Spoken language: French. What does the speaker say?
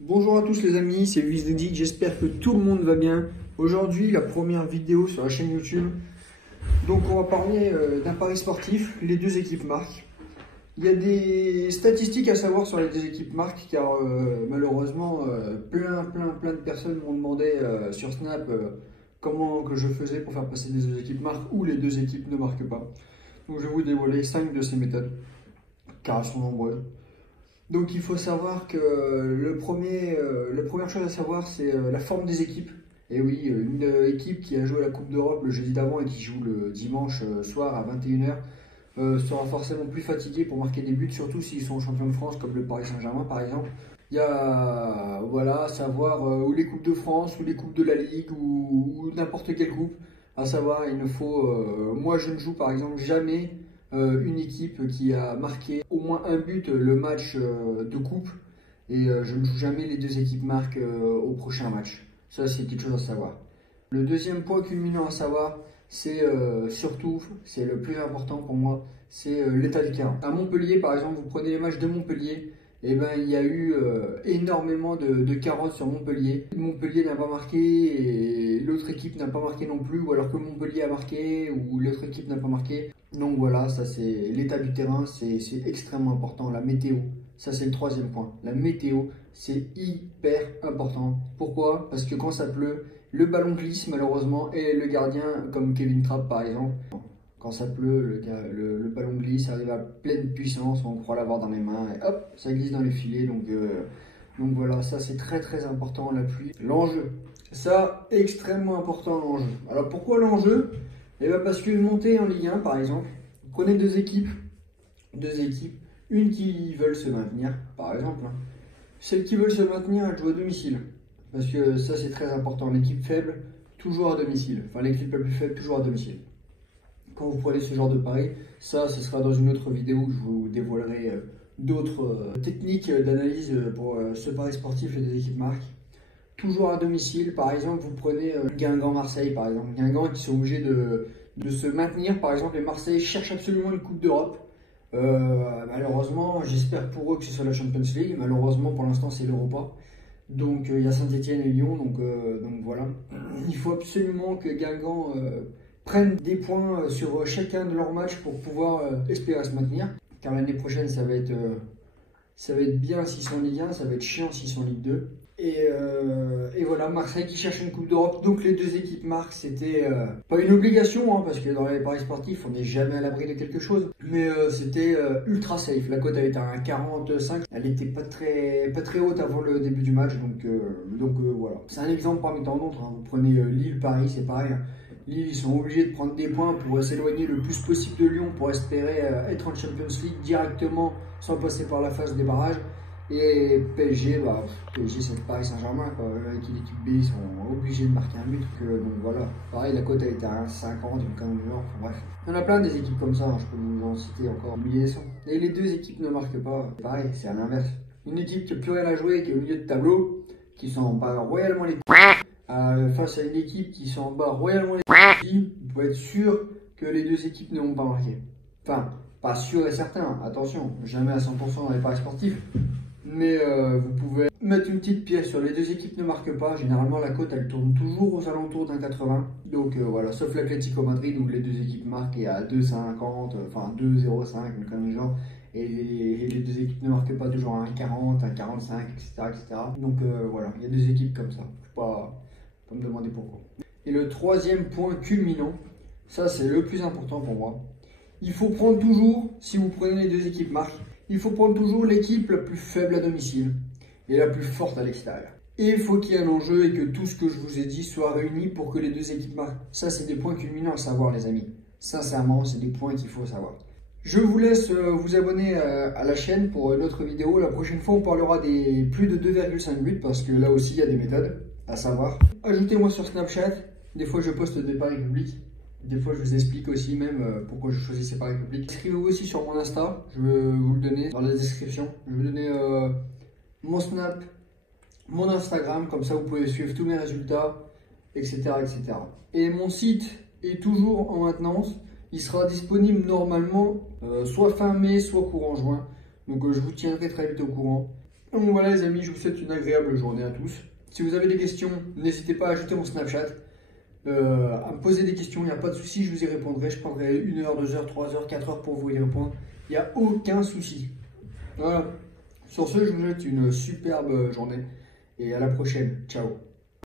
Bonjour à tous les amis, c'est Luis, j'espère que tout le monde va bien. Aujourd'hui, la première vidéo sur la chaîne YouTube. Donc on va parler d'un pari sportif, les deux équipes marquent. Il y a des statistiques à savoir sur les deux équipes marquent car malheureusement plein de personnes m'ont demandé sur Snap comment que je faisais pour faire passer les deux équipes marquent ou les deux équipes ne marquent pas. Donc je vais vous dévoiler 5 de ces méthodes car elles sont nombreuses. Donc il faut savoir que la première chose à savoir, c'est la forme des équipes. Et oui, une équipe qui a joué la Coupe d'Europe le jeudi d'avant et qui joue le dimanche soir à 21 h sera forcément plus fatiguée pour marquer des buts, surtout s'ils sont champions de France comme le Paris Saint-Germain par exemple. Il y a voilà, savoir ou les Coupes de France ou les Coupes de la Ligue ou n'importe quelle coupe. À savoir, il ne faut. Moi je ne joue par exemple jamais une équipe qui a marqué au moins un but le match de coupe et je ne joue jamais les deux équipes marquent au prochain match. Ça, c'est quelque chose à savoir. Le deuxième point culminant à savoir, c'est surtout, c'est le plus important pour moi, c'est l'état du terrain. À Montpellier, par exemple, vous prenez les matchs de Montpellier, et ben, il y a eu énormément de carottes sur Montpellier. Montpellier n'a pas marqué et l'autre équipe n'a pas marqué non plus, ou alors que Montpellier a marqué ou l'autre équipe n'a pas marqué. Donc voilà, ça c'est l'état du terrain, c'est extrêmement important. La météo, ça c'est le troisième point. La météo, c'est hyper important. Pourquoi? Parce que quand ça pleut, le ballon glisse malheureusement et le gardien, comme Kevin Trapp par exemple, quand ça pleut, le ballon glisse, arrive à pleine puissance, on croit l'avoir dans les mains et hop, ça glisse dans les filets. Donc voilà, ça c'est très important, la pluie. L'enjeu, ça extrêmement important l'enjeu. Alors pourquoi l'enjeu? Eh bien parce qu'une montée en Ligue 1 par exemple, vous prenez deux équipes, une qui veulent se maintenir par exemple. Celles qui veulent se maintenir, elles jouent à domicile. Parce que ça c'est très important, l'équipe faible, toujours à domicile. Enfin l'équipe la plus faible, toujours à domicile. Quand vous prenez ce genre de pari, ça ce sera dans une autre vidéo où je vous dévoilerai d'autres techniques d'analyse pour ce pari sportif et des équipes marques. Toujours à domicile, par exemple, vous prenez Guingamp-Marseille, par exemple. Guingamp qui sont obligés de se maintenir, par exemple, et Marseille cherche absolument une Coupe d'Europe. Malheureusement, j'espère pour eux que ce soit la Champions League. Malheureusement, pour l'instant, c'est l'Europa. Donc, il y a Saint-Etienne et Lyon, donc voilà. Il faut absolument que Guingamp prenne des points sur chacun de leurs matchs pour pouvoir espérer se maintenir. Car l'année prochaine, ça va être bien s'ils sont en Ligue 1, ça va être chiant s'ils sont en Ligue 2. Et voilà, Marseille qui cherche une Coupe d'Europe. Donc les deux équipes marquent, c'était pas une obligation, hein, parce que dans les paris sportifs, on n'est jamais à l'abri de quelque chose. Mais c'était ultra safe. La cote elle était à 1,45. Elle était pas très haute avant le début du match. Donc voilà. C'est un exemple parmi tant d'autres. Hein. Vous prenez Lille, Paris, c'est pareil. Hein. Lille, ils sont obligés de prendre des points pour s'éloigner le plus possible de Lyon pour espérer être en Champions League directement sans passer par la phase des barrages. Et PSG, PSG c'est le Paris Saint-Germain, avec l'équipe B, ils sont obligés de marquer un but. Donc voilà, pareil, la cote a été à 1,50, une connerie du genre, enfin bref. Il y en a plein des équipes comme ça, hein, je peux vous en citer encore des milliers et cents. Et les deux équipes ne marquent pas, pareil, c'est à l'inverse. Une équipe qui n'a plus rien à jouer, qui est au milieu de tableau, qui s'en bat royalement les face à une équipe qui s'en bat royalement les vous pouvez être sûr que les deux équipes ne vont pas marquer. Enfin, pas sûr et certain, attention, jamais à 100% dans les paris sportifs. Mais vous pouvez mettre une petite pièce sur les deux équipes ne marquent pas. Généralement, la cote elle tourne toujours aux alentours d'un 80. Donc voilà, sauf l'Atlético Madrid où les deux équipes marquent et à 2,50, enfin 2,05, une connerie genre. Et les deux équipes ne marquent pas toujours à 1,40, 1,45, etc. Donc voilà, il y a des équipes comme ça. Faut pas me demander pourquoi. Et le troisième point culminant, ça c'est le plus important pour moi. Il faut prendre toujours, si vous prenez les deux équipes marquent, il faut prendre toujours l'équipe la plus faible à domicile et la plus forte à l'extérieur. Et il faut qu'il y ait un enjeu et que tout ce que je vous ai dit soit réuni pour que les deux équipes marquent. Ça, c'est des points culminants à savoir, les amis. Sincèrement, c'est des points qu'il faut savoir. Je vous laisse vous abonner à la chaîne pour une autre vidéo. La prochaine fois, on parlera des plus de 2,5 buts parce que là aussi, il y a des méthodes à savoir. Ajoutez-moi sur Snapchat. Des fois, je poste des paris publics. Des fois, je vous explique aussi même pourquoi je choisis ces paris publics. Inscrivez-vous aussi sur mon Insta, je vais vous le donner dans la description. Je vais vous donner mon Snap, mon Instagram, comme ça vous pouvez suivre tous mes résultats, etc. Et mon site est toujours en maintenance. Il sera disponible normalement soit fin mai, soit courant juin. Donc je vous tiendrai très vite au courant. Donc voilà les amis, je vous souhaite une agréable journée à tous. Si vous avez des questions, n'hésitez pas à ajouter mon Snapchat, à me poser des questions, il n'y a pas de souci, je vous y répondrai. Je prendrai 1 heure, 2 heures, 3 heures, 4 heures pour vous y répondre. Il n'y a aucun souci. Voilà. Sur ce, je vous souhaite une superbe journée et à la prochaine. Ciao.